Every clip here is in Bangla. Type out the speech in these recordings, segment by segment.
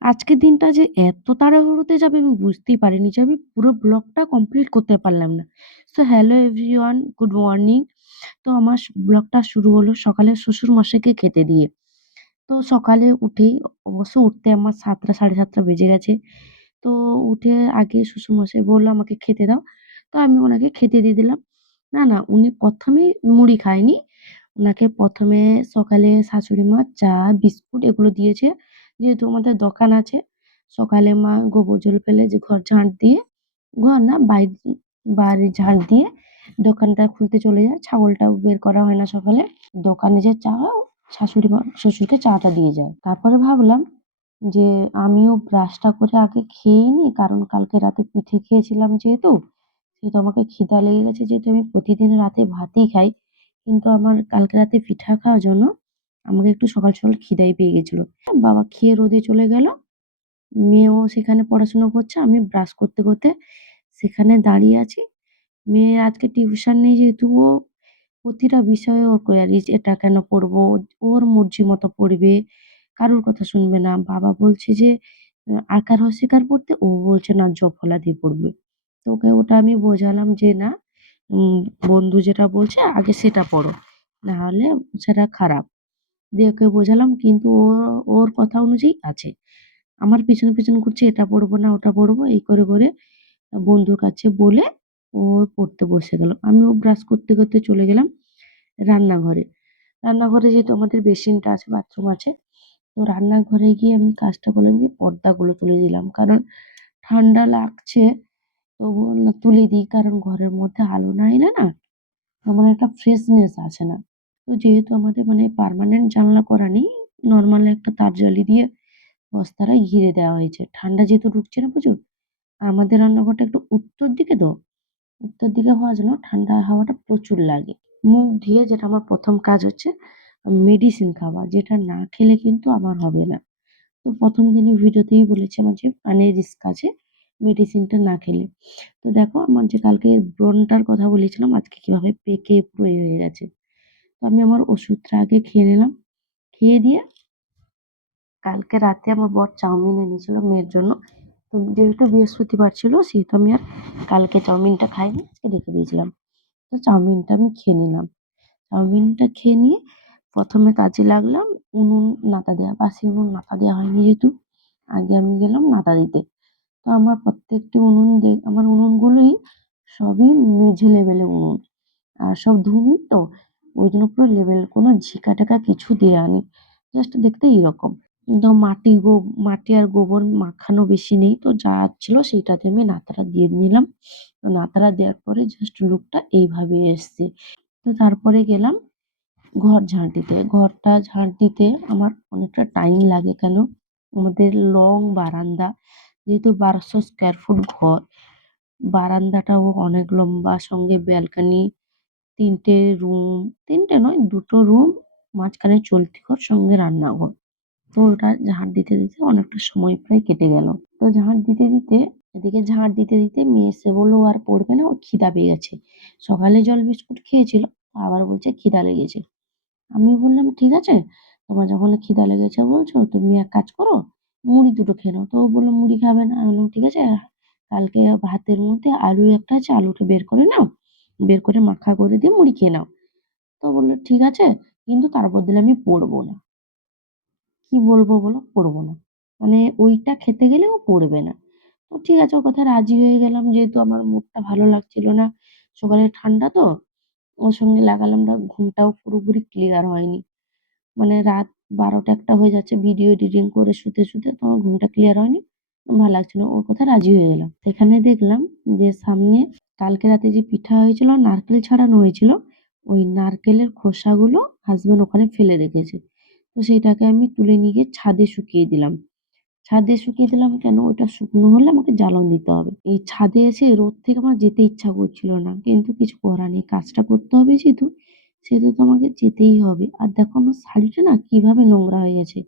আজকের দিনটা যে এত তাড়াহুড়োতে যাবে আমি বুঝতেই পারিনি যে আমি পুরো ব্লগটা কমপ্লিট করতে পারলাম না। So hello everyone, good morning. তো আমার ব্লগটা শুরু হলো সকালে শ্বশুরমশাইকে খেতে দিয়ে। তো সকালে উঠেই অবশ্য উঠতে আমার ৭টা ৭:৩০ বেজে গেছে। তো উঠে আগে শ্বশুরমশাই বলল, "আমাকে খেতে দাও।" তো আমি উনাকে খেতে দিয়ে দিলাম। না, উনি ১ম এই মুড়ি খায়নি। উনাকে ১ম এ সকালে শাশুড়ি মা চা, বিস্কুট এগুলো দিয়েছে। যেহেতু আমাদের দোকান আছে, সকালে মা গোবর জল ফেলে যে ঘর ঝাঁট দিয়ে, ঘর না বাড়ি ঝাঁট দিয়ে দোকানটা খুলতে চলে যায়। ছাগলটাও বের করা হয় না সকালে। দোকানে যে চা, শাশুড়ি মা শ্বশুরকে চাটা দিয়ে যায়। তারপরে ভাবলাম যে আমিও ব্রাশটা করে আগে খেয়েই নিই। কারণ কালকে রাতে পিঠে খেয়েছিলাম সেহেতু আমাকে খিদা লেগে গেছে, যেহেতু আমি প্রতিদিন রাতে ভাতই খাই। কিন্তু আমার কালকে রাতে পিঠা খাওয়ার জন্য আমাকে একটু সকাল খিদাই পেয়ে গেছিল। বাবা খেয়ে রোদে চলে গেল। মেয়েও সেখানে পড়াশোনা করছে। আমি ব্রাশ করতে সেখানে দাঁড়িয়ে আছি। মেয়ের আজকে টিউশন নেই, যেহেতু ও প্রতিটা বিষয়ে ওর কোয়ারিজ, এটা কেন পড়বো? ওর মর্জি মতো পড়বে। কারোর কথা শুনবে না। বাবা বলছে যে আকার হস্যিকার পড়তে, ও বলছে না জ ফলা দিয়ে পড়বে। তো ওকে ওটা আমি বোঝালাম যে না, উম বন্ধু যেটা বলছে আগে সেটা পড়ো। নাহলে সেটা খারাপ। দিয়ে ওকে বোঝালাম, কিন্তু ও ওর কথা অনুযায়ী আছে। আমার পিছনে ঘুরছে, এটা পড়বো না, ওটা পড়বো। এই করে বন্ধুর কাছে বলে ও পড়তে বসে গেল। আমিও ব্রাশ করতে চলে গেলাম রান্নাঘরে। রান্নাঘরে যেহেতু আমাদের বেসিনটা আছে, বাথরুম আছে। তো রান্নাঘরে গিয়ে আমি কাজটা করলাম কি, পর্দাগুলো তুলে দিলাম। কারণ ঠান্ডা লাগছে, তবুও না তুলে দিই। কারণ ঘরের মধ্যে আলো না এলে না তেমন একটা ফ্রেশনেস আসে না। তো যেহেতু আমাদের মানে পার্মানেন্ট জানালা করা নেই, নরমাল একটা তার জালি দিয়ে বস্তাটা ঘিরে দেওয়া হয়েছে। ঠান্ডা যেহেতু ঢুকছে না প্রচুর, আমাদের রান্নাঘরটা একটু উত্তর দিকে তো, উত্তর দিকে হওয়ার জন্য ঠান্ডা হাওয়াটা প্রচুর লাগে। মুখ ধুয়ে যেটা আমার ১ম কাজ হচ্ছে মেডিসিন খাওয়া, যেটা না খেলে কিন্তু আমার হবে না। তো ১ম দিনের ভিডিওতেই বলেছি আমার যে প্রাণের রিস্ক আছে মেডিসিনটা না খেলে। তো দেখো আমার যে কালকে ব্রণটার কথা বলেছিলাম, আজকে কিভাবে পেকে পুরো হয়ে গেছে। তো আমি আমার ওষুধটা আগে খেয়ে নিলাম। খেয়ে দিয়ে কালকে রাতে আমার বর চাউমিন এনেছিল মেয়ের জন্য। তো যেহেতু বৃহস্পতিবার ছিল, সেহেতু আমি আর কালকে চাউমিনটা খাইনি, আজকে রেখে দিয়েছিলাম। তো চাউমিনটা আমি খেয়ে নিলাম। চাউমিনটা খেয়ে নিয়ে ১ম এ কাজে লাগলাম উনুন নাতা দেয়া। বাসি উনুন নাতা দেওয়া হয়নি যেহেতু, আগে আমি গেলাম নাতা দিতে। তো আমার প্রত্যেকটি আমার উনুনগুলোই সবই মেঝে লেভেলের উনুন। আর সব ধুবি তো, ওইজন্য পুরো লেভেল, কোনো ঝিকা-টাকা কিছু দেয়া নেই। জাস্ট দেখতে এইরকম। কিন্তু মাটি আর গোবর মাখানো বেশি নেই। তো যা ছিল সেইটাতে আমি নাতাটা দিয়ে নিলাম। তো নাতাটা দেওয়ার পরে জাস্ট লুকটা এইভাবে এসছে। তো তারপরে গেলাম ঘর ঝাঁট দিতে। ঘরটা ঝাঁট দিতে আমার অনেকটা টাইম লাগে। কেন? আমাদের লং বারান্দা। যেহেতু ১২০০ স্কয়ার ফুট ঘর, বারান্দাটাও অনেক লম্বা, সঙ্গে ব্যালকনি, ৩ টে রুম, ৩ টে নয় ২ টো রুম, মাঝখানে চলতি ঘর, সঙ্গে রান্নাঘর। তো ওটা ঝাঁট দিতে অনেকটা সময় প্রায় কেটে গেল। তো এদিকে ঝাঁট দিতে মেয়ে এসে বলল ও আর পড়বে না, ওর খিদা পেয়ে গেছে। সকালে জল বিস্কুট খেয়েছিল, আবার বলছে খিদা লেগেছে। আমি বললাম, "ঠিক আছে, তোমার যখন খিদা লেগেছে বলছো, তুমি এক কাজ করো, মুড়ি দুটো খেয়ে নাও।" তো ও বলল, "মুড়ি খাবে না।" আমি বললাম, "ঠিক আছে, কালকে ভাতের মধ্যে আলু একটা আছে, আলুটা বের করে নাও। বের করে মাখা করে দিয়ে মুড়ি খেয়ে নাও।" তো বলল, "ঠিক আছে, কিন্তু তার বদলে আমি পড়ব না।" কি বলবো বলো? পড়ব না। মানে ওইটা খেতে গেলে ও পড়বে না। তো ঠিক আছে, ওর কথায় রাজি হয়ে গেলাম। যেহেতু আমার মুডটা ভালো লাগছিল না। সকালে ঠান্ডা তো, ওর সঙ্গে লাগালাম না, ঘুমটাও পুরোপুরি ক্লিয়ার হয়নি। মানে রাত ১২টা ১টা হয়ে যাচ্ছে ভিডিও এডিটিং করে শুতে তো আমার ঘুমটা ক্লিয়ার হয়নি। ভাল লাগছে না। ওর কথায় রাজি হয়ে গেলাম। সেখানে দেখলাম যে সামনে কালকে রাতে যে পিঠা হয়েছিল, নারকেল ছাড়ানো হয়েছিল, ওই নারকেলের খোসাগুলো হাসব্যান্ড ওখানে ফেলে রেখেছে। তো সেটাকে আমি তুলে নিয়ে গিয়ে ছাদে শুকিয়ে দিলাম। ছাদে শুকিয়ে দিলাম কেন? ওটা শুকনো হলে আমাকে জ্বালন দিতে হবে। এই ছাদে এসে রোদ থেকে আমার যেতে ইচ্ছা করছিল না। কিন্তু কিছু করার নেই। কাজটা করতে হবে সেহেতু তো আমাকে যেতেই হবে। আর দেখো আমার শাড়িটা না কিভাবে নোংরা হয়ে গেছে।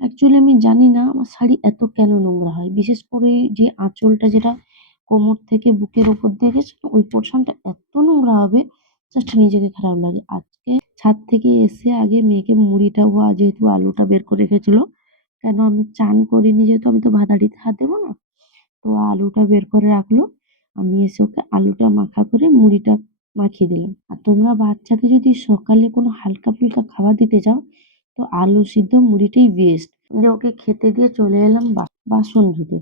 অ্যাকচুয়ালি আমি জানি না আমার শাড়ি এত কেন নোংরা হয়। বিশেষ করে যে আঁচলটা, যেটা কোমর থেকে বুকের উপর দিয়ে গেছে না, ওই পোরশনটা এত নোংরা হবে, জাস্ট নিজেকে খারাপ লাগে। আজকে ছাদ থেকে এসে আগে মেয়েকে মুড়িটা, ও যেহেতু আলুটা বের করে রেখেছিল, কেন আমি চান করিনি যেহেতু আমি তো ভাত হাঁড়িতে হাত দেবো না। তো আলুটা বের করে রাখলো। আমি এসে ওকে আলুটা মাখা করে মুড়িটা মাখিয়ে দিলাম। আর তোমরা বাচ্চাকে যদি সকালে কোনো হালকা-ফুলকা খাবার দিতে চাও, তো আলু সিদ্ধ মুড়িটাই বেস্ট। দিয়ে ওকে খেতে দিয়ে চলে এলাম বাসন ধুতে।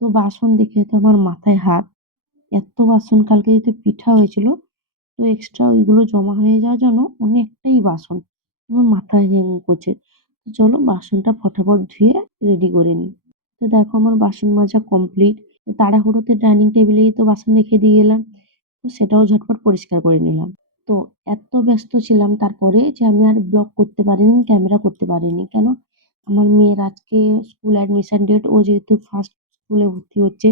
তো বাসন দেখে তো আমার মাথায় হাত। এত বাসন কালকে যেহেতু পিঠা হয়েছিল, তো এক্সট্রা ওইগুলো জমা হয়ে যাওয়ার জন্য অনেকটাই বাসন। আমার মাথায় হ্যাং করছে। তো চলো বাসনটা ফটাফট ধুয়ে রেডি করে নিই। তো দেখো আমার বাসন মাজা কমপ্লিট। তো তাড়াহুড়োতে ডাইনিং টেবিলেই তো বাসন রেখে দিয়ে এলাম। তো সেটাও ঝটপট পরিষ্কার করে নিলাম। তো এত ব্যস্ত ছিলাম তারপরে যে আমি আর ব্লগ করতে পারিনি, ক্যামেরা করতে পারিনি। কেন? আমার মেয়ের আজকে স্কুল অ্যাডমিশন ডেট। ও যেহেতু ফার্স্ট স্কুলে ভর্তি হচ্ছে,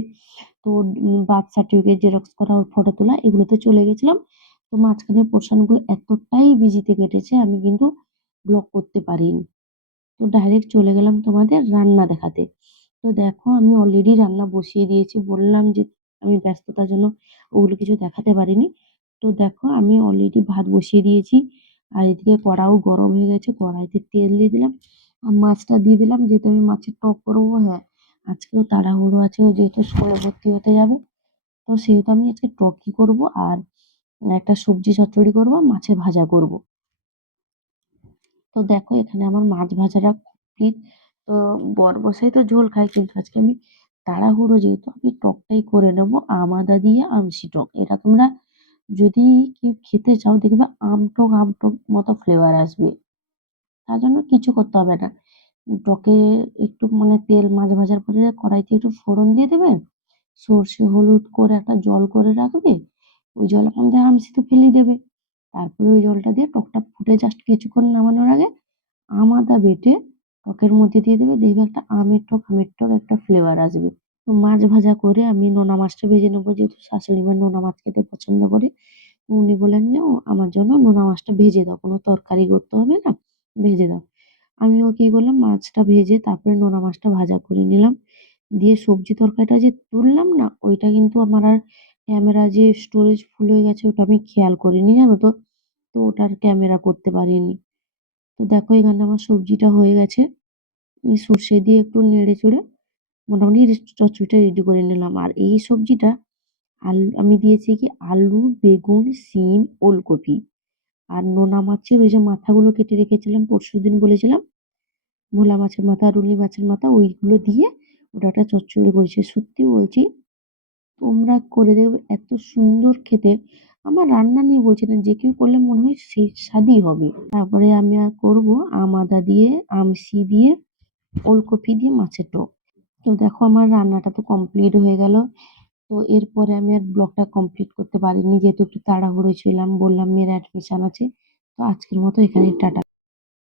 তো ওর বার্থ সার্টিফিকেট জেরক্স করা, ওর ফটো তোলা এগুলোতে চলে গেছিলাম। তো মাঝখানের পোরশন গুলো এতটাই বিজিতে কেটেছে আমি কিন্তু ব্লগ করতে পারিনি। তো ডাইরেক্ট চলে গেলাম তোমাদের রান্না দেখাতে। তো দেখো আমি অলরেডি রান্না বসিয়ে দিয়েছি। বললাম যে আমি ব্যস্ততার জন্য ওগুলো কিছু দেখাতে পারিনি। তো দেখো আমি অলরেডি ভাত বসিয়ে দিয়েছি। আর এদিকে কড়াও গরম হয়ে গেছে। কড়াইতে তেল দিয়ে দিলাম। আর মাছটা দিয়ে দিলাম যেহেতু আমি মাছের টক করবো। হ্যাঁ, আজকেও তাড়াহুড়ো আছে। ও যেহেতু স্কুলে ভর্তি হতে যাবে। তো সেহেতু আমি আজকে টকই করবো আর একটা সবজি চচ্চড়ি করবো, মাছের ভাজা করবো। তো দেখো এখানে আমার মাছ ভাজাটা কমপ্লিট। তো বরমশাই তো ঝোল খায় কিন্তু আজকে আমি তাড়াহুড়ো যেহেতু আমি টকটাই করে নেবো আম আদা দিয়ে আমসি টক। এটা তোমরা যদি কেউ খেতে চাও দেখবে আমটক মতো ফ্লেভার আসবে। তার জন্য কিছু করতে হবে না। টকে একটু মানে তেল মাছ ভাজার পরে কড়াইতে একটু ফোড়ন দিয়ে দেবে। সর্ষে হলুদ করে একটা জল করে রাখবে। ওই জলের মধ্যে আমসি তো ফেলে দেবে। তারপরে ওই জলটা দিয়ে টকটা ফুটে জাস্ট কিছুক্ষণ নামানোর আগে আম আদা বেটে টকের মধ্যে দিয়ে দেবে। দেখবে একটা আমের টক একটা ফ্লেভার আসবে। তো মাছ ভাজা করে আমি নোনা মাছটা ভেজে নেবো যেহেতু শাশুড়ি মা নোনা মাছ খেতে পছন্দ করে। উনি বললেন যে, আমার জন্য নোনা মাছটা ভেজে দাও। কোনো তরকারি করতে হবে না, ভেজে দাও।" আমিও কি করলাম মাছটা ভেজে তারপরে নোনা মাছটা ভাজা করে নিলাম। দিয়ে সবজি তরকারিটা যে তুললাম না, ওইটা কিন্তু আমার আর ক্যামেরা যে স্টোরেজ ফুল হয়ে গেছে ওটা আমি খেয়াল করিনি জানো তো? তো ওটা আর ক্যামেরা করতে পারিনি। তো দেখো এখানে আমার সবজিটা হয়ে গেছে। এই সর্ষে দিয়ে একটু নেড়ে চেড়ে মোটামুটি চচ্চড়িটা রেডি করে নিলাম। আর এই সবজিটা আমি দিয়েছি কি আলু, বেগুন, সিম, ওলকপি আর নোনা মাছের ওই যে মাথাগুলো কেটে রেখেছিলাম পরশুদিন বলেছিলাম, ভোলা মাছের মাথা, রুই মাছের মাথা ওইগুলো দিয়ে ওটা একটা চচ্চড়ি করেছি। সত্যি বলছি তোমরা করে দেখবে এত সুন্দর খেতে। আমার রান্না নিয়ে বলছি না, যে কেউ করলে মনে হয় সেই স্বাদই হবে। তারপরে আমি আর করবো আম আদা দিয়ে, আমসি দিয়ে, ওলকপি দিয়ে মাছের টক। তো দেখো আমার রান্নাটা তো কমপ্লিট হয়ে গেল। তো এরপরে আমি আর ব্লগটা কমপ্লিট করতে পারিনি যেহেতু একটু তাড়াহুড়ো ছিলাম। বললাম মেয়ের অ্যাডমিশন আছে। তো আজকের মতো এখানেই টাটা।